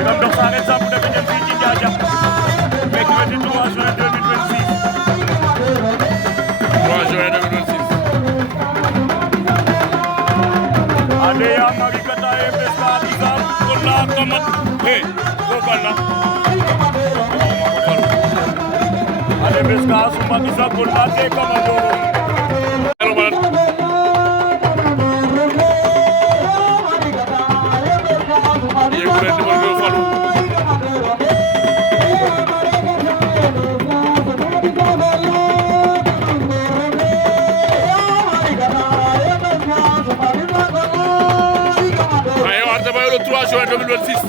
Dina ndox saa ngeen sàmm dafa jëm fii ci Diadiack mercredi 3 juin 2026. 3 juin 2026. Adeya Mari Kataye Beska Adizam Kola Kamat hey Kokala Ade Beska Asuma Bisa Kola Te Kamado le 3 juin 2026.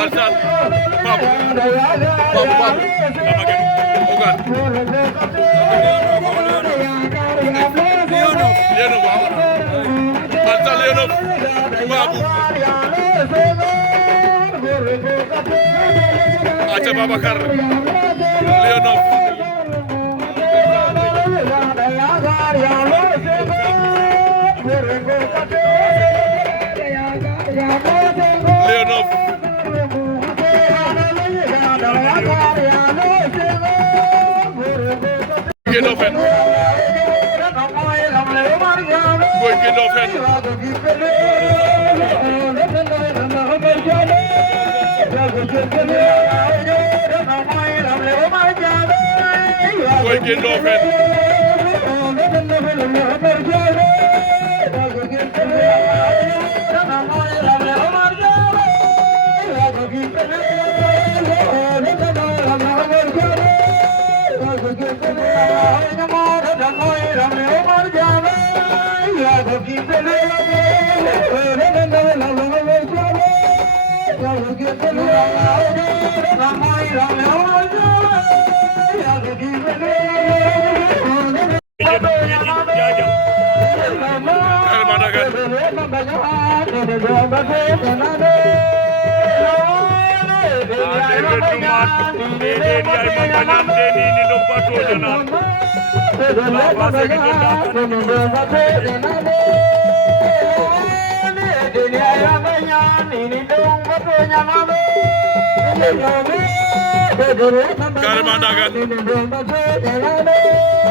Alsan, Babu, Acha Babakar, Leonov, Leonov, Genofen, Boy Genofen, Boy Genofen, Karamandagan,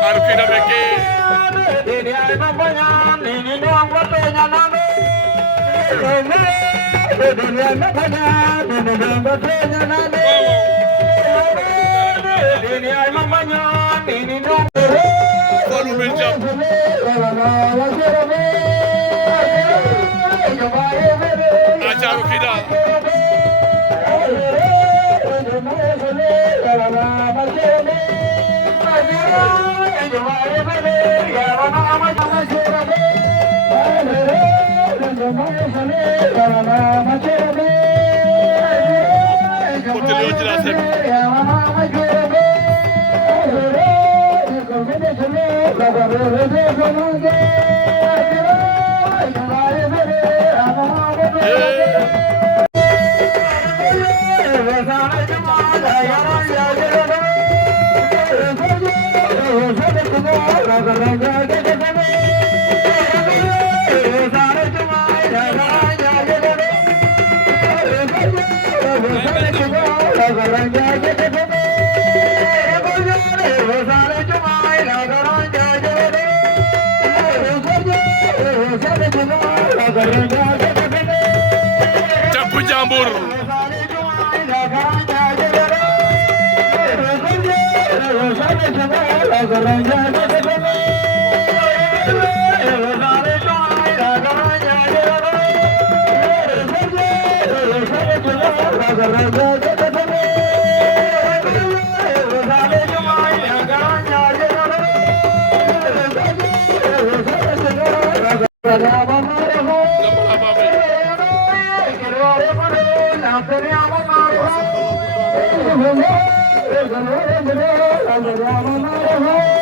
Arukina Beke, Balu Benjam, Acha Arukina, Campu Jambur,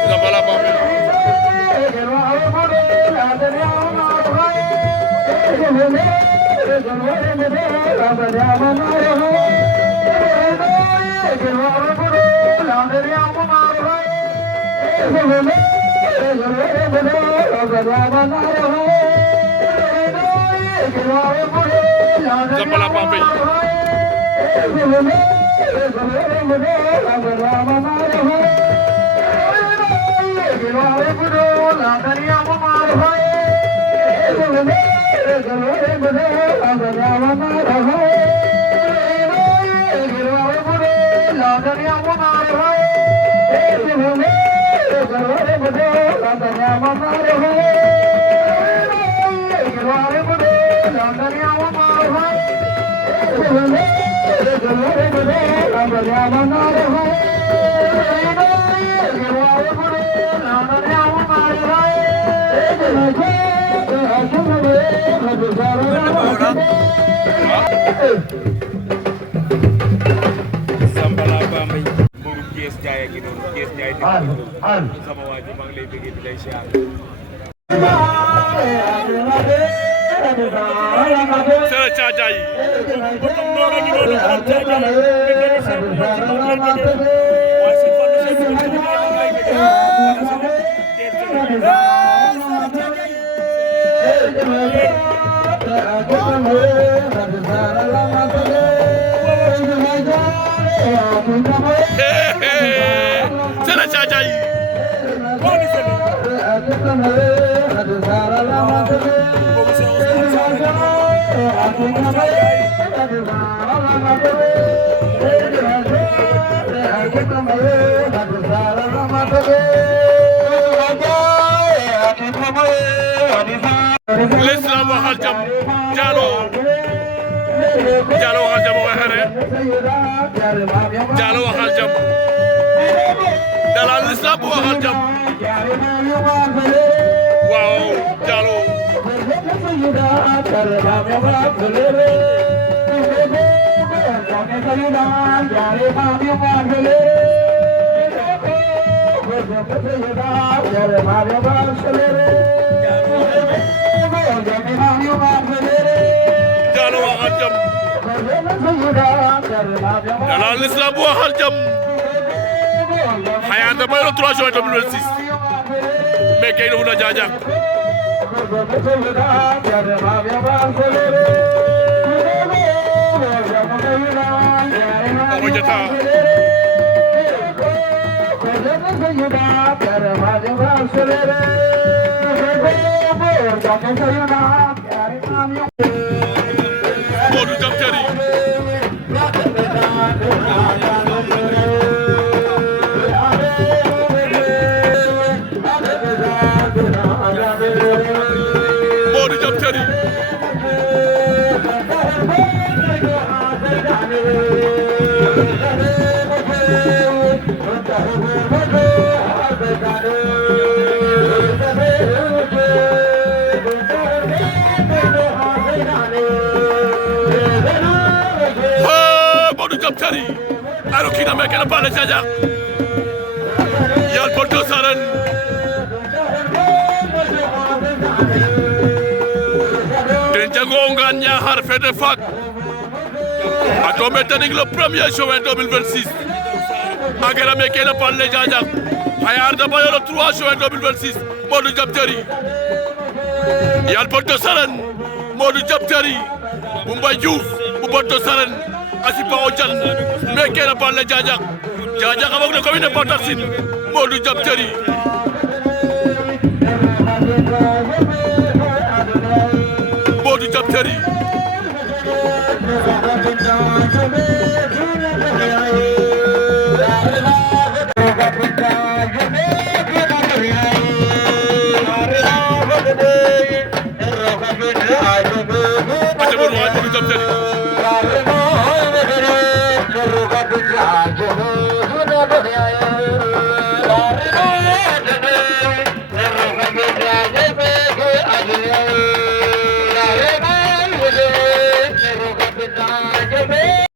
Zambala Zambala Bambey Mourou Kees Ndiaye ak noonu Kees Ndiaye sama waa ji maa ngi lay bëggee di lay siyaar Sera Caajay botum noora gi noonu am Caajay bëggee seen ci maa ngi lay bëggee waaye seen fandu seen ci maa ngi lay bëggee Sera Caajay Boni Sele boobu c'est Ousmane Sarr l'islam waxal jam Diallo waxal jam waxere Diallo waxal jam dalal l'islam waxal jam waaw Diallo Diallo waxal jam dalal l'islam waxal jam Hayata may le 3 juin 2026 mais kay do na Jajak Ogo Jata Modou Jam Terry Modou Jam Terry Modou Jam Terry aro kina me kena pala Jajak yal Porto Saran den jago nganya har fede fak ato metening le 1er juin 2026 agera me kena pala Jajak hayar da bayo le 3 juin 2026 Modou Jam Terry yal Porto Saran Modou Jam Terry Boumba Diouf bu Porto Saran Asipa Ojan me kena pala Jajak amok na commune Patarsin Modou Jam Terry Modou Jam Terry Modou Jam Terry